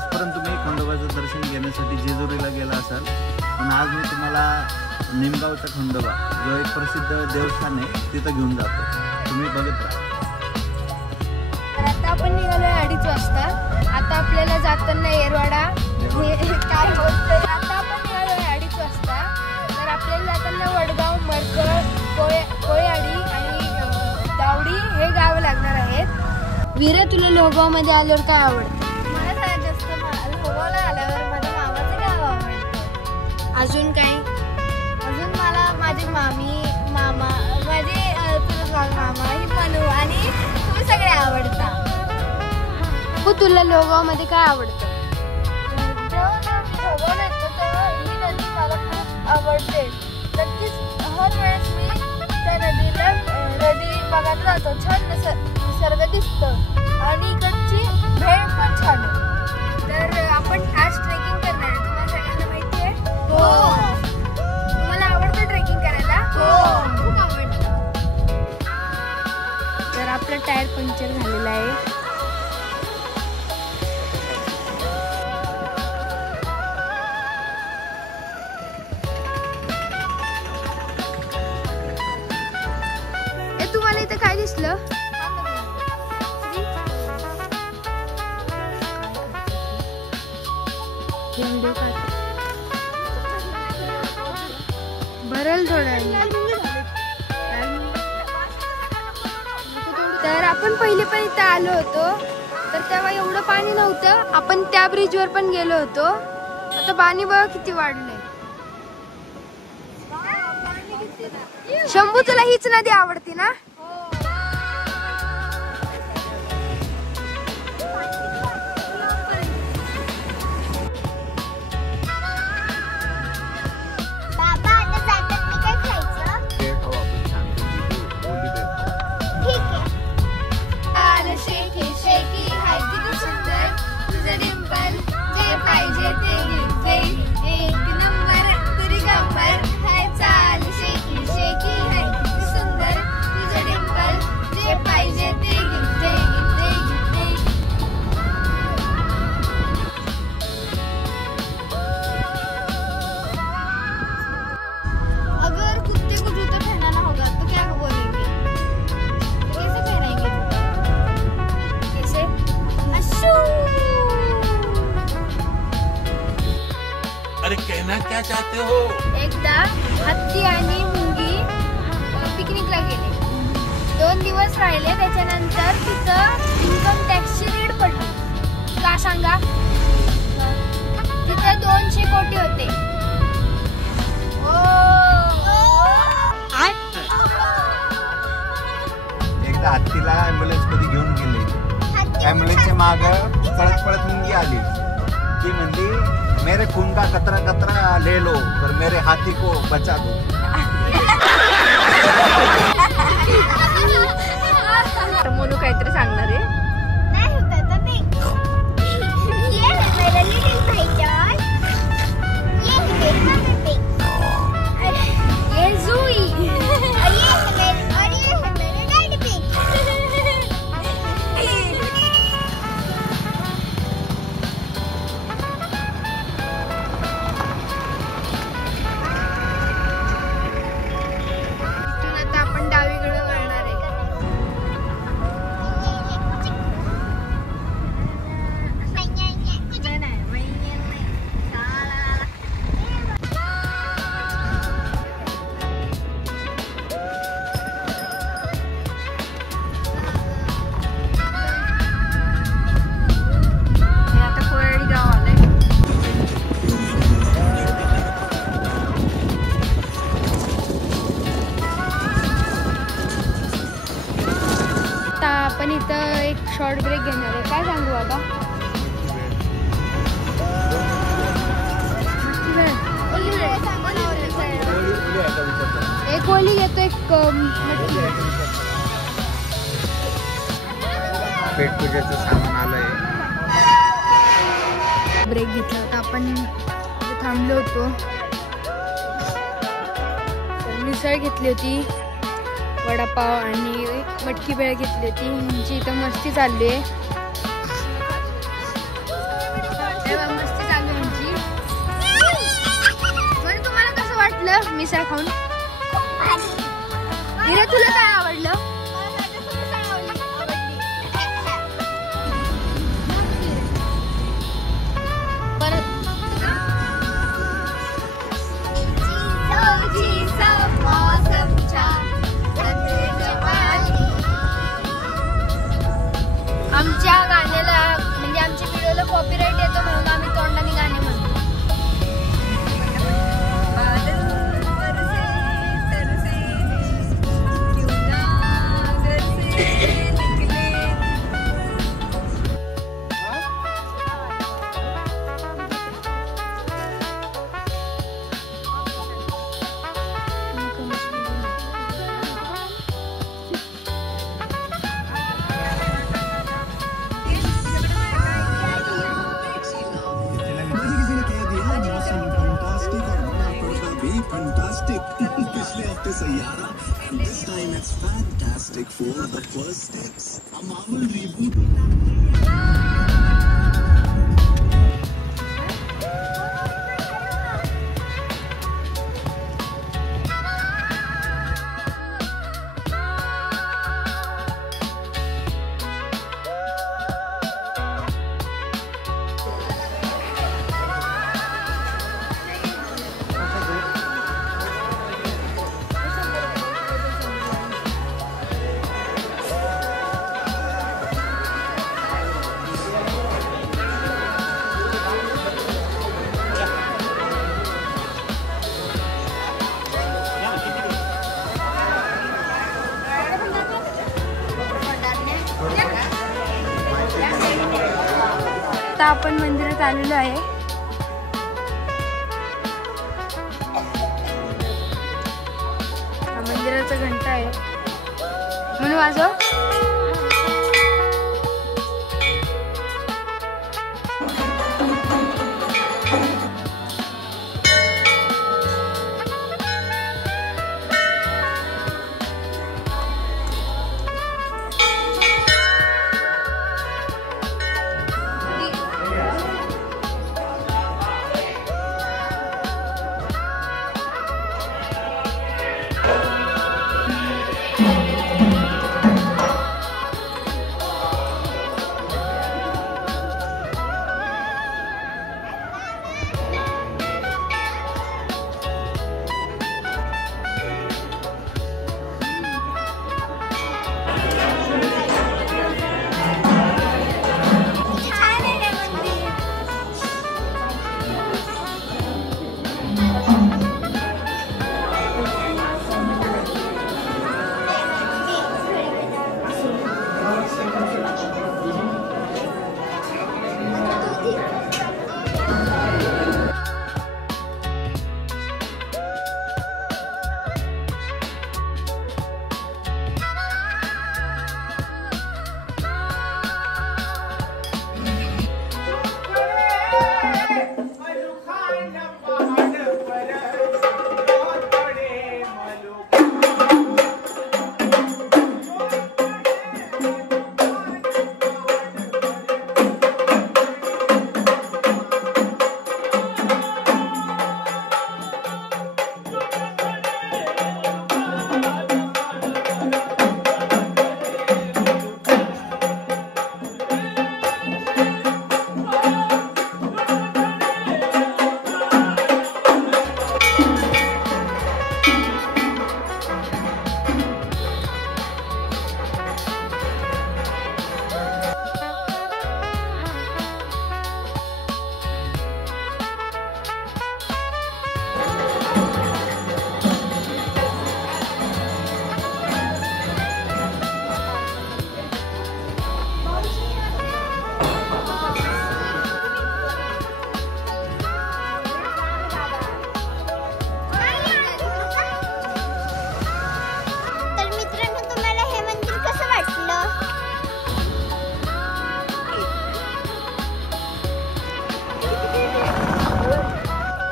आजपर्यंत तुम्ही खंडोबाचं दर्शन घेण्यासाठी जेजुरीला गेला असाल, पण आज मी तुम्हाला निमगावचा खंडोबा जो एक प्रसिद्ध देवस्थान आहे तिथं घेऊन जातो. तुम्ही बघत राहा. आता आपण निघालोय 2:30 वाजता. आता आपल्याला जाताना येरवाडा काय होतं. आता आपण निघालोय 2:30 वाजता. तर आपल्याला जाताना वडगाव, मरकळ, कोळेवाडी आणि दावडी हे गावं लागणार आहेत. वीरा, तुला लोहगाव मध्ये आल्यावर काय आवडतं? मला सगळ्यात जास्त लोहगावला आल्यावर माझ्या मामाचं गाव आवडतं. अजून काय? अजून मला माझे मामा माझे मामा ही मनू आणि तुम्ही सगळे आवडता. हो, तुला लोहगाव मध्ये काय आवडतं? लोहगावला येतो तेव्हा ही नदी मला खूप आवडते. नक्कीच हर वेळेस मी त्या नदी बघायला जातो. छान निसर्ग दिसतो आणि इकडची भेळ पण छान आहे. तर आपण आज ट्रेकिंग करणार आहे. तुम्हाला सगळ्यांना माहिती आहे? हो. तुम्हाला आवडतं ट्रेकिंग करायला? हो, खूप आवडतं. तर आपला टायर पंक्चर झालेला आहे. तुम्हाला इथं काय दिसलं? भरल थोडं. तर आपण पहिले पण इथं आलो होतो, तर तेव्हा एवढं पाणी नव्हतं. आपण त्या ब्रिजवर पण गेलो होतो. आता पाणी बघा किती वाढलंय. शंभू, तुला हीच नदी आवडती ना? अरे कहना क्या चाहते हो? एकदा हत्ती आणि मुंगी पिकनिकला गेले. 2 दिवस राहिले. त्याच्यानंतर तिथं इन्कम टॅक्सची रेड पडली. का सांगा? तिथे 200 कोटी होते. एकदा हत्तीला ॲम्ब्युलन्स मध्ये घेऊन गेले. ॲम्ब्युलन्सच्या माग पळत मुंगी आली. ती म्हणली, मेरे खून का कतरा कतरा ले लो पर मेरे हाथी को बचा दो. मनू काहीतरी सांगणार आहे. आपण इथं एक शॉर्ट ब्रेक घेणार आहे. काय सांगू आता? एक ओली घेतो, एक पेटपूजेचं सामान आलंय. ब्रेक घेतला होता आपण. थांबलो होतो. मिसळ घेतली होती, वडापाव आणि मटकी भेळ घेतली होती. यांची इथं मस्ती चालली आहे. आवडलं मिसळ खाऊन? हिरे तुला काय आवडलं? आमच्या गाण्याला म्हणजे आमच्या व्हिडिओला कॉपीराइट येतो म्हणून आम्ही तोंडाने गाणे म्हणतो. पिछले हफ्ते Saiyaara and this time it's fantastic for the first steps a Marvel reboot. आता आपण मंदिरात आलेलो आहे. हा मंदिराचा घंटा आहे म्हणून वाजव.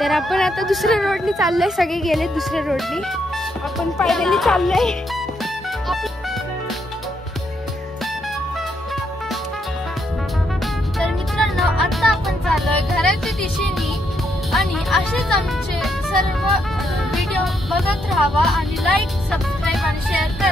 तर आपण आता दुसऱ्या रोडनी चाललोय. सगळे गेले दुसऱ्या रोडनी. आपण पायदळी चाललोय. तर मित्रांनो आता आपण चाललोय घराच्या दिशेने आणि असेच आमचे सर्व व्हिडिओ व्हिडिओ बघत राहावा आणि लाईक, सबस्क्राईब आणि शेअर करा.